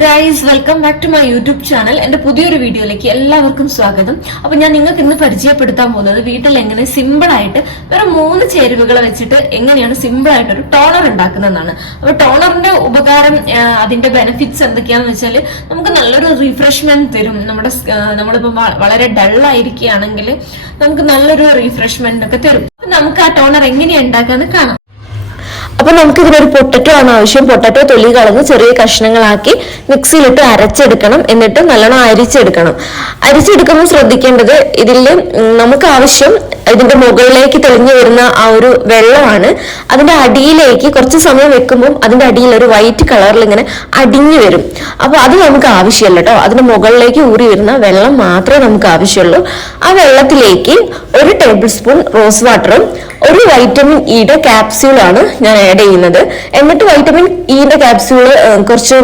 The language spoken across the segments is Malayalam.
Guys, welcome back to my YouTube channel. എന്റെ പുതിയൊരു വീഡിയോയിലേക്ക് എല്ലാവർക്കും സ്വാഗതം. അപ്പൊ ഞാൻ നിങ്ങൾക്ക് ഇന്ന് പരിചയപ്പെടുത്താൻ പോകുന്നത് വീട്ടിൽ എങ്ങനെ സിമ്പിൾ ആയിട്ട് വെറും 3 ചേരുവകൾ വെച്ചിട്ട് എങ്ങനെയാണ് സിമ്പിൾ ആയിട്ട് ഒരു ടോണർ ഉണ്ടാക്കുന്നതാണ്. അപ്പൊ ടോണറിന്റെ ഉപകാരം, അതിന്റെ ബെനിഫിറ്റ്സ് എന്തൊക്കെയാണെന്ന് വെച്ചാൽ നമുക്ക് നല്ലൊരു റീഫ്രഷ്മെന്റ് തരും. നമ്മളിപ്പോ വളരെ ഡൾ ആയിരിക്കുകയാണെങ്കിൽ നമുക്ക് നല്ലൊരു റീഫ്രഷ്മെന്റ് ഒക്കെ തരും. നമുക്ക് ആ ടോണർ എങ്ങനെയാണ് ഉണ്ടാക്കാന്ന് കാണാം. അപ്പൊ നമുക്ക് ഇതിനൊരു പൊട്ടറ്റോ ആണ് ആവശ്യം. പൊട്ടറ്റോ തൊലി കളഞ്ഞ് ചെറിയ കഷ്ണങ്ങളാക്കി മിക്സിയിലിട്ട് അരച്ചെടുക്കണം. എന്നിട്ട് നല്ലോണം അരിച്ചെടുക്കുമ്പോൾ ശ്രദ്ധിക്കേണ്ടത്, ഇതിൽ നമുക്ക് ആവശ്യം ഇതിന്റെ മുകളിലേക്ക് തെളിഞ്ഞു വരുന്ന ആ ഒരു വെള്ളമാണ്. അതിന്റെ അടിയിലേക്ക് കുറച്ച് സമയം വെക്കുമ്പോൾ അതിന്റെ അടിയിൽ ഒരു വൈറ്റ് കളറിൽ ഇങ്ങനെ അടിഞ്ഞു വരും. അപ്പൊ അത് നമുക്ക് ആവശ്യമല്ല കേട്ടോ. അതിന്റെ മുകളിലേക്ക് ഊറി വരുന്ന വെള്ളം മാത്രമേ നമുക്ക് ആവശ്യമുള്ളൂ. ആ വെള്ളത്തിലേക്ക് 1 ടേബിൾ സ്പൂൺ റോസ് വാട്ടറും 1 വൈറ്റമിൻ ഇയുടെ ക്യാപ്സ്യൂളാണ് ഞാൻ ആഡ് ചെയ്യുന്നത്. എന്നിട്ട് വൈറ്റമിൻ ഇയുടെ ക്യാപ്സ്യൂള് കുറച്ച്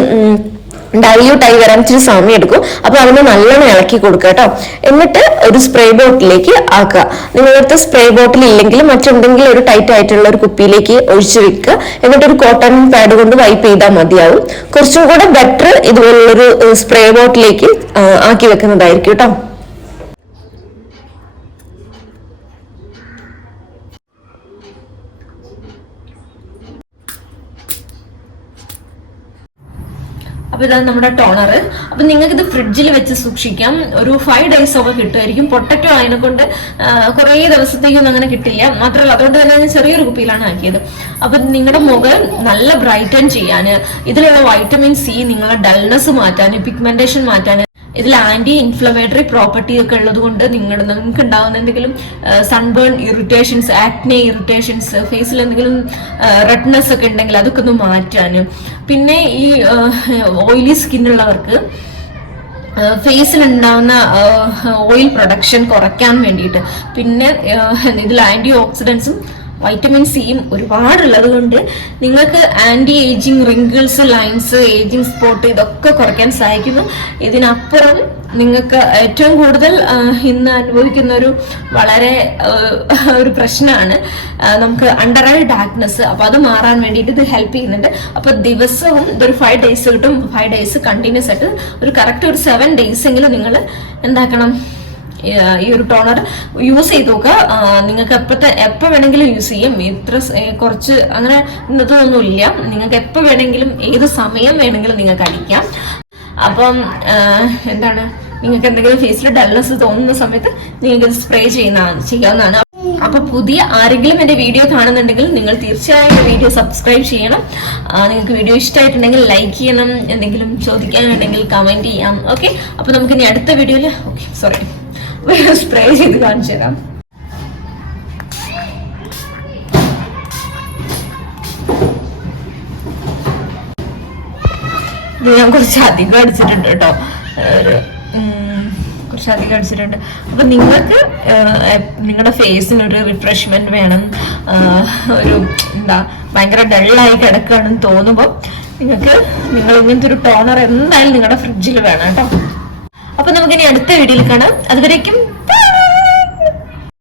ഡൈല്യൂട്ട് ആയി വരാൻ ഇച്ചിരി സമയം എടുക്കും. അപ്പൊ അതിനെ നല്ലോണം ഇളക്കി കൊടുക്കുക കേട്ടോ. എന്നിട്ട് ഒരു സ്പ്രേ ബോട്ടിലേക്ക് ആക്കുക. നിങ്ങളടുത്ത് സ്പ്രേ ബോട്ടിൽ ഇല്ലെങ്കിൽ മറ്റെന്തെങ്കിലും ഒരു ടൈറ്റ് ആയിട്ടുള്ള ഒരു കുപ്പിയിലേക്ക് ഒഴിച്ചു വെക്കുക. എന്നിട്ട് ഒരു കോട്ടൺ പാഡ് കൊണ്ട് വൈപ്പ് ചെയ്താൽ മതിയാവും. കുറച്ചും കൂടെ ബെറ്റർ ഇതുപോലുള്ളൊരു സ്പ്രേ ബോട്ടിലേക്ക് ആക്കി വെക്കുന്നതായിരിക്കും കേട്ടോ. അപ്പൊ ഇതാണ് നമ്മുടെ ടോണർ. അപ്പൊ നിങ്ങൾക്ക് ഇത് ഫ്രിഡ്ജിൽ വെച്ച് സൂക്ഷിക്കാം. ഒരു 5 days ഒക്കെ കിട്ടുമായിരിക്കും. പൊട്ടറ്റോ അതിനെ കൊണ്ട് കുറെ ദിവസത്തേക്കൊന്നും അങ്ങനെ കിട്ടില്ല. മാത്രമല്ല, അതുകൊണ്ട് തന്നെ ഞാൻ ചെറിയൊരു കുപ്പിയിലാണ് ആക്കിയത്. അപ്പൊ നിങ്ങളുടെ മുഖം നല്ല ബ്രൈറ്റൻ ചെയ്യാന്, ഇതിലുള്ള വൈറ്റമിൻ സി നിങ്ങളുടെ ഡൾനെസ് മാറ്റാന്, പിഗ്മെന്റേഷൻ മാറ്റാന്, ഇതിൽ ആന്റി ഇൻഫ്ലമേറ്ററി പ്രോപ്പർട്ടി ഒക്കെ ഉള്ളത് കൊണ്ട് നിങ്ങൾക്ക് ഉണ്ടാകുന്ന എന്തെങ്കിലും സൺബേൺ ഇറിറ്റേഷൻസ്, ആക്നെ ഇറിറ്റേഷൻസ്, ഫേസിൽ എന്തെങ്കിലും റെഡ്നെസ് ഒക്കെ ഉണ്ടെങ്കിൽ അതൊക്കെ ഒന്ന് മാറ്റാന്, പിന്നെ ഈ ഓയിലി സ്കിന്നുള്ളവർക്ക് ഫേസിൽ ഉണ്ടാവുന്ന ഓയിൽ പ്രൊഡക്ഷൻ കുറയ്ക്കാൻ വേണ്ടിയിട്ട്, പിന്നെ ഇതിൽ ആന്റി ഓക്സിഡൻസും വൈറ്റമിൻ സിയും ഒരുപാടുള്ളത് കൊണ്ട് നിങ്ങൾക്ക് anti ageing, wrinkles, lines, ageing spot ഇതൊക്കെ കുറയ്ക്കാൻ സഹായിക്കുന്നു. ഇതിനപ്പുറം നിങ്ങൾക്ക് ഏറ്റവും കൂടുതൽ ഇന്ന് അനുഭവിക്കുന്ന ഒരു വളരെ ഒരു പ്രശ്നമാണ് നമുക്ക് അണ്ടർ ഐ ഡാർക്ക്നെസ്. അപ്പൊ അത് മാറാൻ വേണ്ടിയിട്ട് ഇത് ഹെൽപ്പ് ചെയ്യുന്നുണ്ട്. അപ്പൊ ദിവസവും ഇതൊരു 5 days കിട്ടും. 5 days കണ്ടിന്യൂസ് ആയിട്ട് ഒരു കറക്റ്റ് ഒരു 7 days എങ്കിലും നിങ്ങൾ എന്താക്കണം, ഈ ഒരു ടോണർ യൂസ് ചെയ്ത് നോക്കുക. നിങ്ങൾക്ക് എപ്പോൾ വേണമെങ്കിലും യൂസ് ചെയ്യും. ഇത്ര കുറച്ച് അങ്ങനെ ഇന്നതൊന്നുമില്ല. നിങ്ങൾക്ക് എപ്പോൾ വേണമെങ്കിലും ഏത് സമയം വേണമെങ്കിലും നിങ്ങൾക്ക് അടിക്കാം. അപ്പം എന്താണ്, നിങ്ങൾക്ക് എന്തെങ്കിലും ഫേസിൽ ഡൾനെസ് തോന്നുന്ന സമയത്ത് നിങ്ങൾക്ക് ഇത് സ്പ്രേ ചെയ്യാവുന്നതാണ്. അപ്പൊ പുതിയ ആരെങ്കിലും എന്റെ വീഡിയോ കാണുന്നുണ്ടെങ്കിൽ നിങ്ങൾ തീർച്ചയായും വീഡിയോ സബ്സ്ക്രൈബ് ചെയ്യണം. നിങ്ങൾക്ക് വീഡിയോ ഇഷ്ടമായിട്ടുണ്ടെങ്കിൽ ലൈക്ക് ചെയ്യണം. എന്തെങ്കിലും ചോദിക്കാനുണ്ടെങ്കിൽ കമന്റ് ചെയ്യാം. ഓക്കെ, അപ്പൊ നമുക്ക് ഇനി അടുത്ത വീഡിയോയില് സ്പ്രേ ചെയ്ത് കാണിച്ചു തരാം. ഇത് ഞാൻ കുറച്ച് അധികം അടിച്ചിട്ടുണ്ട് കേട്ടോ. കുറച്ചധികം അടിച്ചിട്ടുണ്ട്. അപ്പൊ നിങ്ങൾക്ക് നിങ്ങളുടെ ഫേസിനൊരു റിഫ്രഷ്മെന്റ് വേണം, ഒരു ഭയങ്കര ഡള്ളായി കിടക്കുകയാണെന്ന് തോന്നുമ്പോൾ നിങ്ങൾ ഇങ്ങനത്തെ ഒരു ടോണർ എന്തായാലും നിങ്ങളുടെ ഫ്രിഡ്ജിൽ വേണം കേട്ടോ. അപ്പൊ നമുക്കിനി അടുത്ത വീഡിയോയിൽ കാണാം. അതുവരേക്കും